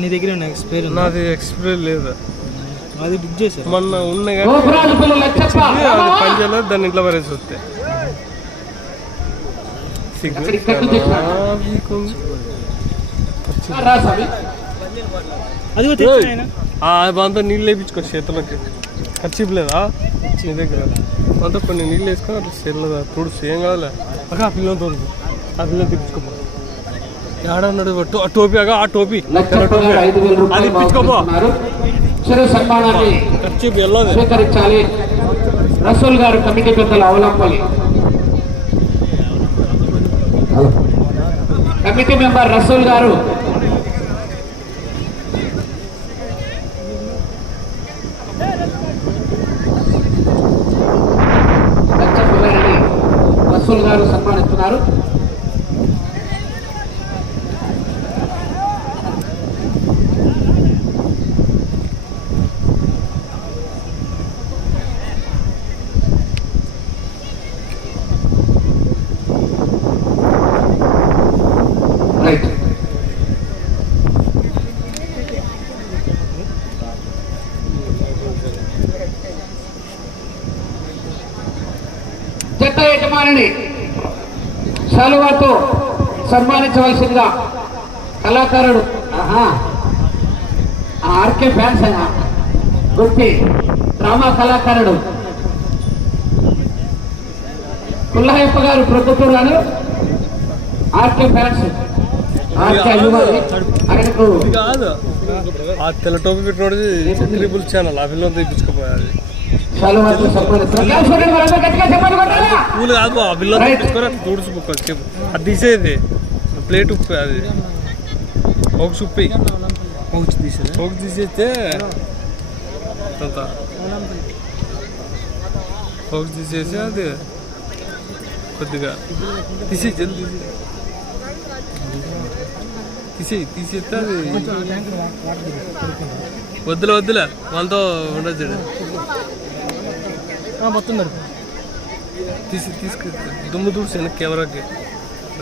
నీ దగ్గర ఉన్న ఎక్స్పైర్ నాది ఎక్స్పైరీ లేదు. అది బుక్ చేశారు? మొన్న ఉన్న అది పని చేయలేదు దాన్ని ఇంట్లో పరేసి వస్తే. అది అంతా నీళ్ళు వేయించుకో చేతులకి. ఖర్చు లేదా? నీ దగ్గర. అంతా కొన్ని నీళ్ళు వేసుకొని అట్లా చెల్లదా తుడుసు ఏం అక్క ఆ పిల్లలు తోడుకు ఆ పిల్లలు తెప్పించుకోపో ఏడన్నాడు టోపీ ఆ టోపీ. అది ఇప్పించుకోపో. ఖర్చు వెళ్ళదు స్వీకరించాలి. రసూల్ గారు కమిటీ పెద్దలు అవలంబలి. కమిటీ మెంబర్ రసూల్ గారు యజమానిని శాలువాతో సన్మానించవలసిందిగా కళాకారుడు ఆర్కే ఫ్యాన్స్ అయినా గొప్పి డ్రామా కళాకారుడు కుల్లహయ్యప్ప గారు ప్రొద్దుటూరాను ఆర్కే ఫ్యాన్స్ ఆర్కే అభిమాని ఆయనకు ఆ తెల్ల టోపీ ట్రిపుల్ ఛానల్ ఆ పిల్లలు తెప్పించుకోపోయాది పూలు కాదు ఆ చెప్పు. అది తీసేది. ప్లేట్ ఉప్పు అది. ఒక సుప్పి. పౌచ్ తీసారా ఒక తీసేస్తే అంత. ఒక తీసేసి అది కొద్దిగా. తీసే జల్ది తీసేయి. తీసేస్తే అది వద్దులే వద్దులే. వాళ్ళతో ఉండదు మొత్తం మరి. తీసి తీసుకు. దుమ్ము తుడిచాను కెమెరాకి.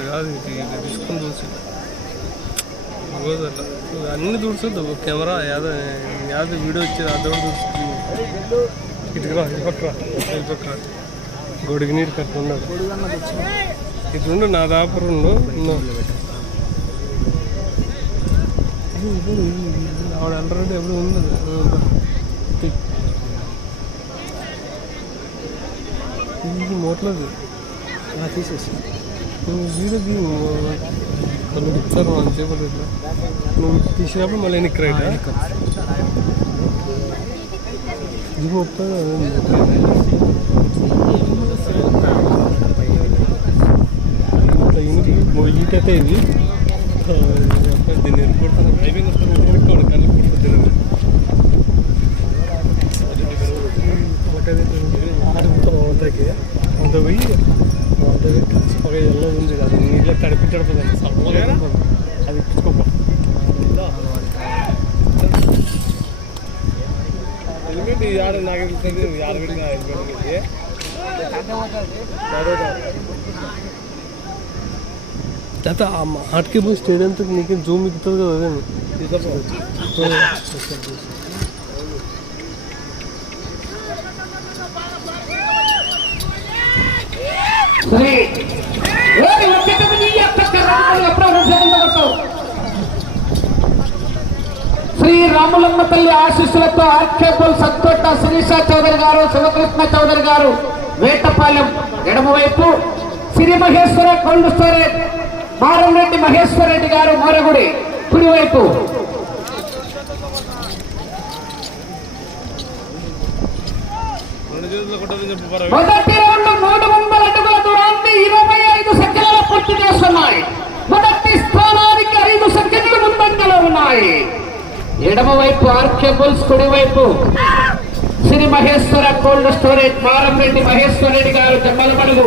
కాదు తీసుకుని ఇది తీసుకొని తుడిచి రోజు అట్లా. అన్ని తుడుచొద్దు కెమెరా యాదో యాదో వీడియో వచ్చేది అదొకటి తుడుచుకుంది ఇటుకరా రా రా. రా. గొడుగు నీరు కట్టు ఇటుండు నా దాపరు ఉండు. ఆవిడ ఆల్రెడీ ఎప్పుడు ఉంది ఇది మోట్లేదు. తీసేసి. నువ్వు వీడియో తీ వాళ్ళు ఇచ్చారు అని చెప్పలేదు. ఇట్లా నువ్వు తీసినప్పుడు మళ్ళీ ఎన్నిక రైట్ ఇది ముప్పై ఈటైతే ఇది. దీన్ని ఎన్నుకుంటాను డ్రైవింగ్ ఏయ్, ఒక్కటి నీ యొక్క కర్రలు జూమ్ రెండు సెకండ్లు కొట్టావు. శ్రీ రాములమ్మ తల్లి ఆశీస్సులతో ఆర్కేబుల్ సంతోట శిరీష చౌదరి గారు శివకృష్ణ చౌదరి గారు వేటపాలెం ఎడమవైపు సిరి మహేశ్వర కోల్డ్ స్టోరేజ్ మారంరెడ్డి మహేశ్వర రెడ్డి గారు మోరగుడి కుడివైపు. మొదటి రౌండ్ మూడు వందల అడుగుల దూరాన్ని ఇరవై ఐదు సెకండ్ల పూర్తి చేస్తున్నాయి. మొదటి స్థానానికి ఐదు సెకండ్లు ముందంజలో ఉన్నాయి. ఎడమ వైపు ఆర్కే బుల్స్ కుడి వైపు శ్రీ మహేశ్వర కోల్డ్ స్టోరేజ్ మారంరెడ్డి మహేశ్వర రెడ్డి గారు జమ్మలమడుగు.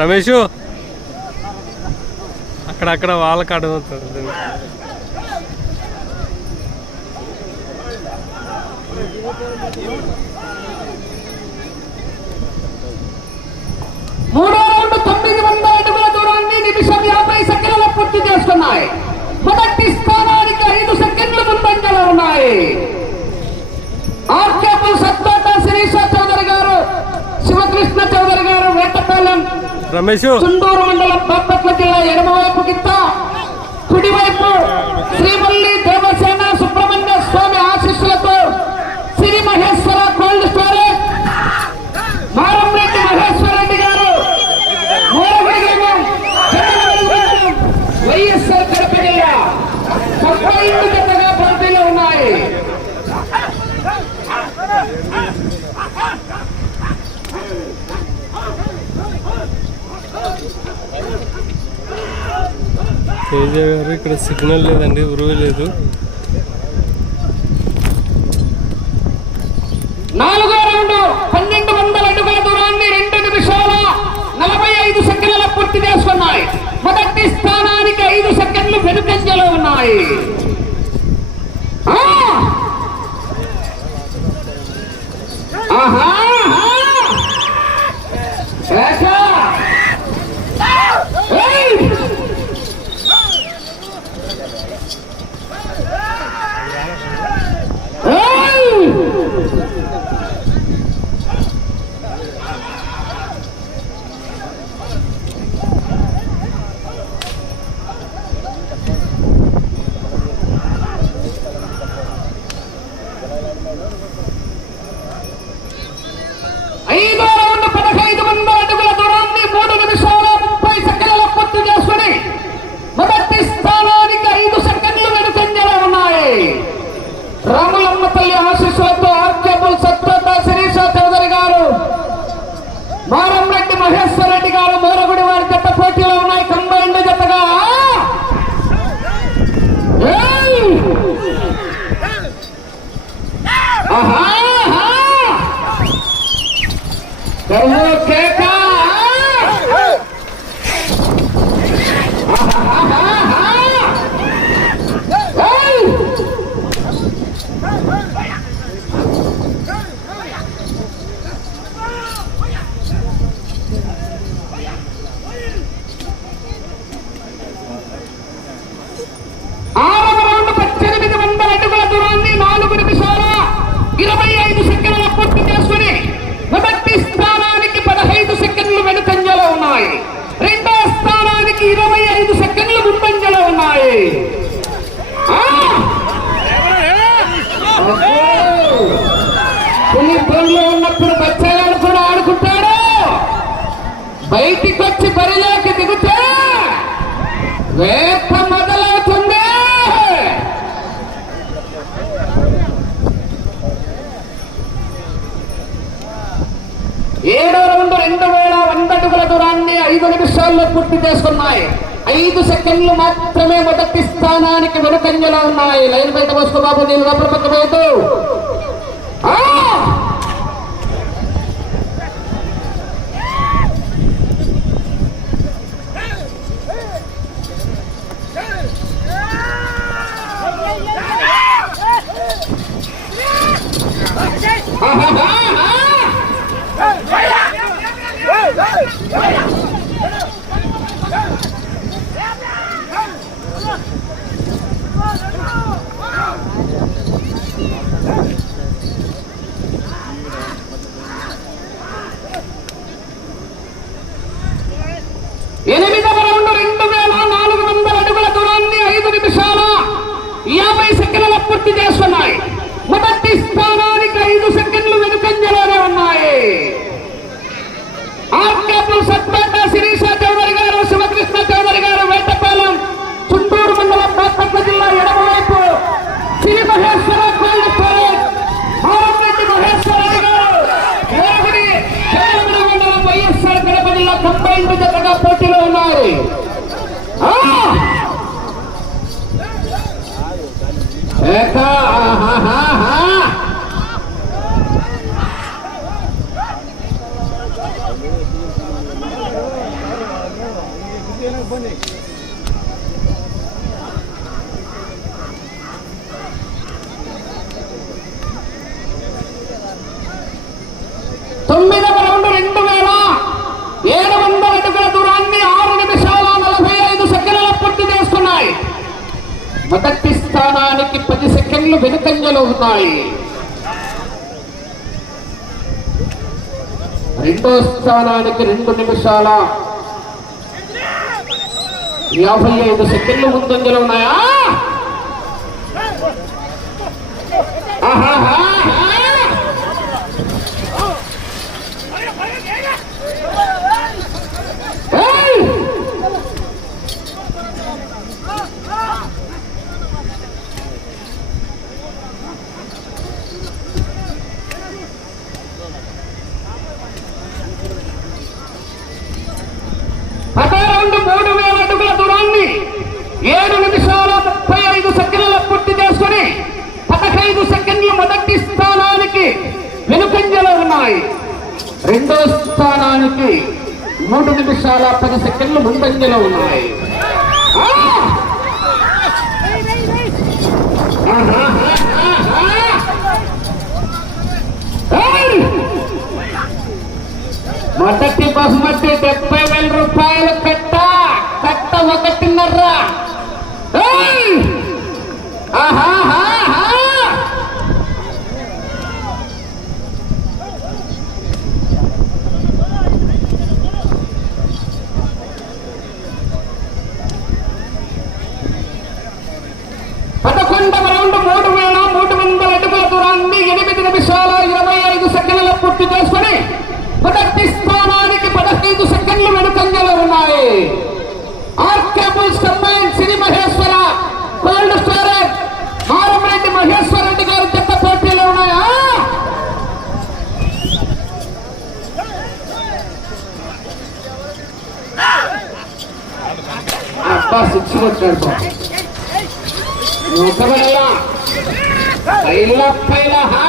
రమేష్. అక్కడక్కడ వాళ్ళకి అడుగుతుంది మూడో రౌండ్ తొమ్మిది వందల అడుగుల దూరాన్ని నిమిషం యాభై సెకండ్ల పూర్తి చేస్తున్నాయి మొదటి స్థానానికి ఐదు సెకండ్లు ముందంజలో ఉన్నాయి. ఆర్కేపుల్ సత్తోట శిరీష చౌదరి గారు శివకృష్ణ చౌదరి గారు వేటపాలెం రమేష్ చుండూరు మండలం బాపట్ల జిల్లా ఎడమవైపు గిత్త కుడివైపు శ్రీవల్లి దేవసేన సుబ్రహ్మణ్య స్వామి ఆశీస్సులతో శ్రీ మహేశ్వర కోల్డ్ స్టోరేజ్ మారంరెడ్డి మహేశ్వర రెడ్డి గారు మూలగుడి గ్రామం, చెన్నమనేని మండలం, వైఎస్ఆర్ కడప జిల్లా తేజ గారు ఇక్కడ సిగ్నల్ లేదండి ఉరువు లేదు. నాలుగో రౌండ్ పన్నెండు వందల అడుగుల దూరాన్ని రెండు నిమిషాల నలభై ఐదు సెకండ్ల పూర్తి చేసుకున్నాయి. మొదటి స్థానానికి ఐదు సెకండ్లు వెనుకంజలో ఉన్నాయి. ఆహా! పులి ఉన్నప్పుడు బచ్చగాడు కూడా ఆడుకుంటాడు. బయటికి వచ్చి బరిలోకి దిగుతే వేప మొదలవుతుంది. ఏడో రౌండ్ రెండు వేల వంద అడుగుల దూరాన్ని ఐదు నిమిషాల్లో పూర్తి చేసుకున్నాయి. ఐదు సెకండ్లు మాత్రమే మొదటి స్థానానికి వెనుకంజలో ఉన్నాయి. లైన్ బయట వస్తు బాబు నేను లోపల పక్క పోటీలో ఉన్నారు. ఆహా మొదటి స్థానానికి పది సెకండ్లు వెనుకంజలో ఉన్నాయి. రెండో స్థానానికి రెండు నిమిషాల యాభై ఐదు సెకండ్లు ముందంజలో ఉన్నాయా ఆహాహా ఏయ్! పదో రౌండ్ మూడు వేల అడుగుల దూరాన్ని ఏడు నిమిషాల ముప్పై ఐదు సెకండ్ల పూర్తి చేసుకుని పదహైదు సెకండ్లు మొదటి స్థానానికి వెనుకంజలో ఉన్నాయి రెండో స్థానానికి మూడు నిమిషాల పది సెకండ్లు ముందంజలో ఉన్నాయి ఆ! ఆహాహాహాహా! ఏయ్! మొదటి బహుమతి డెబ్బై వేల రూపాయలు కట్ట కట్ట ఒకటిన్నర ఏయ్! ఆహాహాహా! పదకొండవ రౌండ్ మూడు వేల మూడు వందల అడుగుల దూరాన్ని ఎనిమిది నిమిషాల ఇరవై ఐదు సెకండ్ల పూర్తి చేసుకుని మొదటి స్థానానికి పదహైదు సెకండ్లు వెనుకంజలో ఉన్నాయి RK Bulls combine Sri Maheshwara cold storage Maramareddy Maheshwara Reddy గారి చెత్త పోటీలో ఉన్నాయా అబ్బా సిక్స్ పైల పైల హా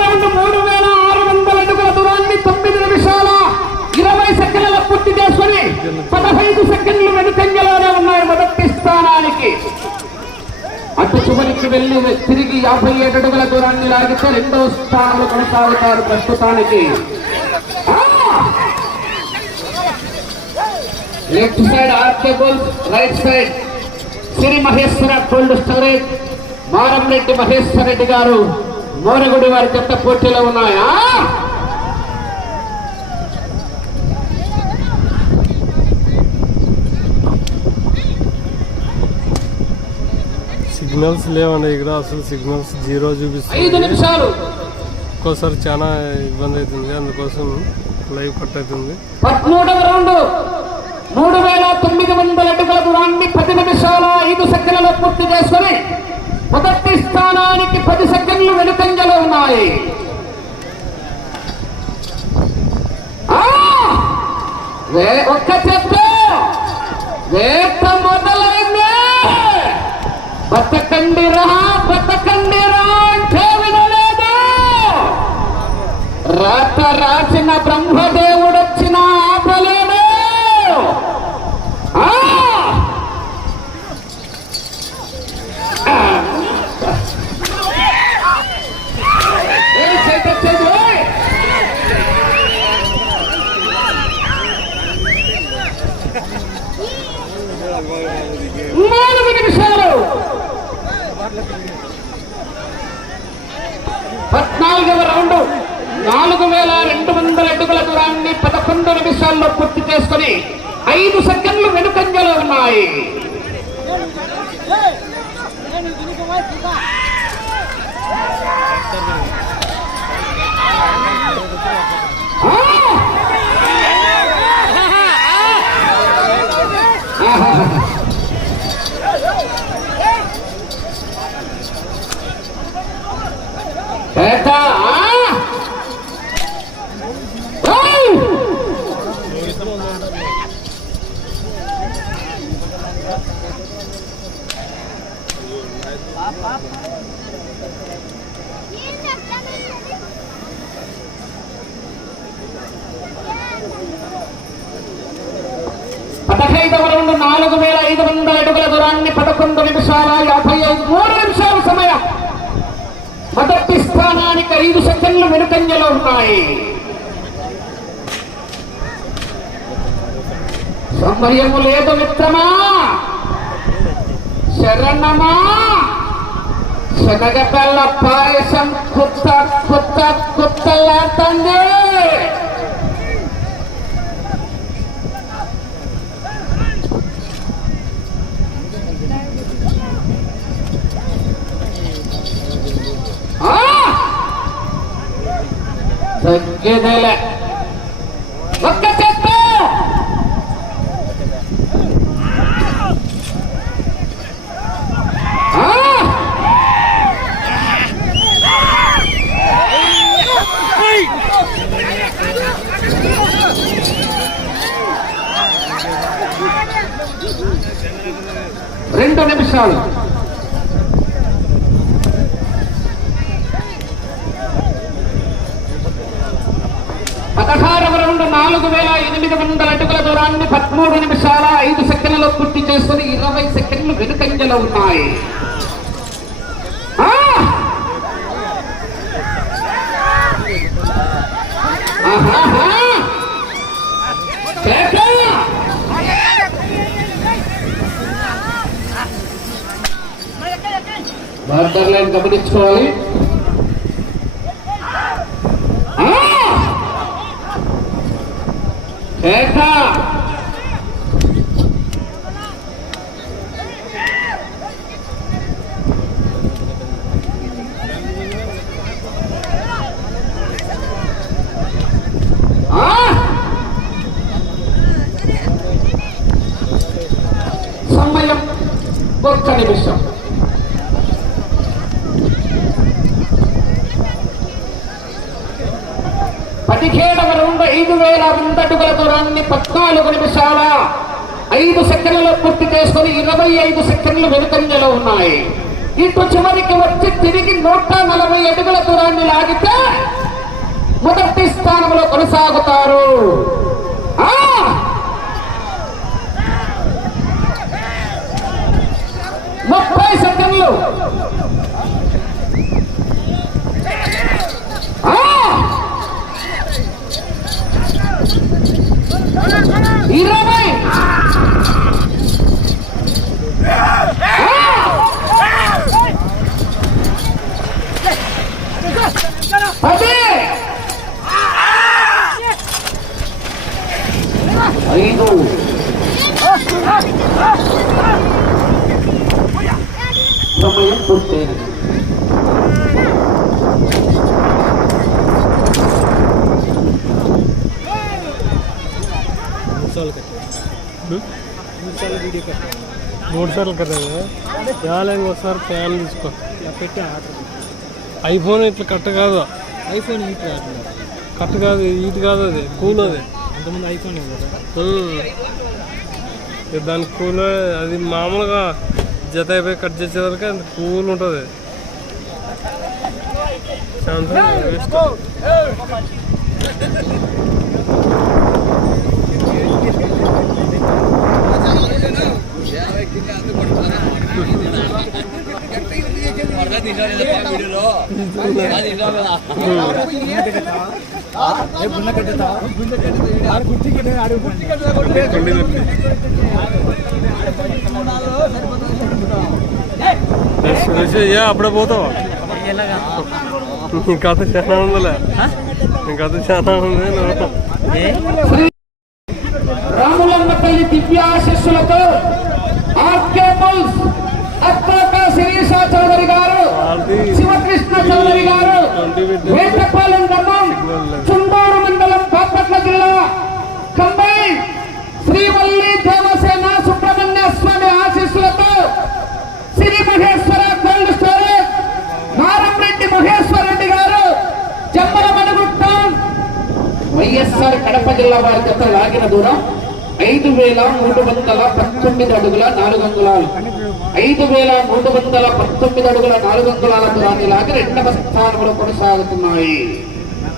రౌండ్ మూడు వేల ఆరు వందల అడుగుల దూరాన్ని తొమ్మిది నిమిషాల ఇరవై సెకండ్ల పూర్తి చేసుకుని పదహైదు సెకండ్లు వెనుకంజలోనే ఉన్నాయి మొదటి స్థానానికి. అటు చివరికి వెళ్ళి తిరిగి యాభై ఏడు అడుగుల దూరాన్ని లాగితే రెండవ స్థానంలో కొనసాగుతారు ప్రస్తుతానికి. Left side RK Bull right side Sri Maheshwara cold storage Maramreddy Maheshwara Reddy గారు మోరగుడి వారి చెత్త పోటీలో ఉన్నాయా. సిగ్నల్స్ లేవండి ఇక్కడ అసలు సిగ్నల్స్ జీరో ఐదు చూపిస్తుంది నిమిషాలు. ఒక్కోసారి చాలా ఇబ్బంది అవుతుంది అందుకోసం లైవ్ కట్ అవుతుంది. మూడు వేల తొమ్మిది వందల అడుగుల దూరాన్ని పది నిమిషాల ఐదు సెకండ్లలో పూర్తి చేసుకుని మొదటి స్థానానికి పది సెకండ్లు వెనుకంజలో ఉన్నాయి. ఒక్క మొదలైంది బతకండి రా బతకండి రా అంటే వినలేదు? రాత రాసిన బ్రహ్మదేవుడు వచ్చిన ఆపలేడు ఆ! ఏయ్, చేయి తెచ్చేది, ఓయ్! నాలుగు నిమిషాలు పద్నాలుగవ రౌండ్ నాలుగు వేల రెండు వందల అడుగుల దూరాన్ని పదకొండు నిమిషాల్లో పూర్తి చేసుకుని ఐదు సెకండ్లు వెనుకంజలో ఉన్నాయి పదహైదవ రౌండ్ నాలుగు వేల ఐదు వందల అడుగుల దూరాన్ని పదకొండు నిమిషాల యాభై ఐదు మూడు నిమిషాల సమయం. మొదటి స్థానానికి ఐదు సెకండ్లు వెనుకంజలో ఉన్నాయి. సమయము లేదు మిత్రమా. శరణమా. శనగపల్ల పాయసం కుత్త కుత్త కుత్తలాడుతుంది తగ్గేదేలే ఒక్క రెండు నిమిషాలు పదహారవ రౌండ్ నాలుగు తొమ్మిది వందల అడుగుల దూరాన్ని పదమూడు నిమిషాల ఐదు సెకండ్లలో పూర్తి చేసుకుని ఇరవై సెకండ్లు వెనుకంజలో ఉన్నాయి. గమనించుకోవాలి ఆ! కేక! ఆ! సమయం ఒక్క నిమిషం పదిహేడవ రౌండ్ ఐదు దూరాన్ని పద్నాలుగు నిమిషాల ఐదు సెకండ్లు పూర్తి చేసుకుని ఇరవై ఐదు సెకండ్లు వెనుకంజలో ఉన్నాయి. ఇటు చివరికి వచ్చి తిరిగి నూట నలభై అడుగుల దూరాన్ని లాగితే మొదటి స్థానంలో కొనసాగుతారు. ముప్పై సెకండ్లు ఆ! ఇరవై పది ఐదు సమయం పూర్తయింది మూడు సార్లు కట్టాను మూడు సార్లు వీడియో కట్టాను మూడు సార్లు కదా చాలని ఒకసారి ఫ్యాన్ తీసుకో ఇలా పెట్టి ఆర్డర్ ఐఫోన్ ఇట్లా కట్ట కాదు ఐఫోన్ హీట్ రావట్లేదు కట్ట కాదు ఈట్ కాదు అది. కూల్ అది. అంతకుముందు ఐఫోన్ కదా దాని కూల్ అది మామూలుగా జత అయిపోయి కట్ చేసే వరకు అది కూల్ ఉంటుంది. Samsung waste. అప్పుడే పోతావా నీ చాలా ఉందిలే నీ చాలా ఉంది రాములమ్మ తల్లి దివ్యాశిస్సులతో ఆర్కే మల్స్ చౌదరి గారు శివకృష్ణ చౌదరి గారు వేటపాలెం గ్రామం చుండూరు మండలం బాపట్ల జిల్లా కంబైన్ శ్రీవల్లి దేవసేన సుబ్రహ్మణ్య స్వామి ఆశీస్సులతో శ్రీ మహేశ్వర కోల్డ్ స్టోరేజ్ నారంరెడ్డి మహేశ్వర రెడ్డి గారు జమ్మల మణుగుట్ట. వైఎస్ఆర్ కడప జిల్లా వారి జత లాగిన దూరం ఐదు వేల మూడు వందల పంతొమ్మిది అడుగుల నాలుగు అంగుళాలు ఐదు వేల మూడు వందల పంతొమ్మిది అడుగుల నాలుగు అంగుళాల దూరాన్ని లాగి రెండవ స్థానంలో కొనసాగుతున్నాయి.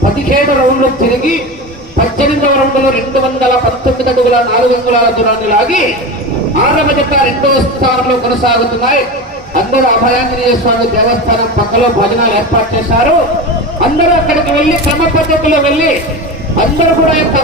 పదిహేడు రౌండ్లు తిరిగి పద్దెనిమిదవ రౌండ్లో రెండు వందల పంతొమ్మిది అడుగుల నాలుగు అంగుళాల దూరాన్ని లాగి ఆరవ జత రెండవ స్థానంలో కొనసాగుతున్నాయి. అందరూ అభయాంజనేయ స్వామి దేవస్థానం పక్కలో భజనాలు ఏర్పాటు చేశారు. అందరూ అక్కడికి వెళ్ళి క్రమ పద్ధతిలో వెళ్ళి అందరూ కూడా యొక్క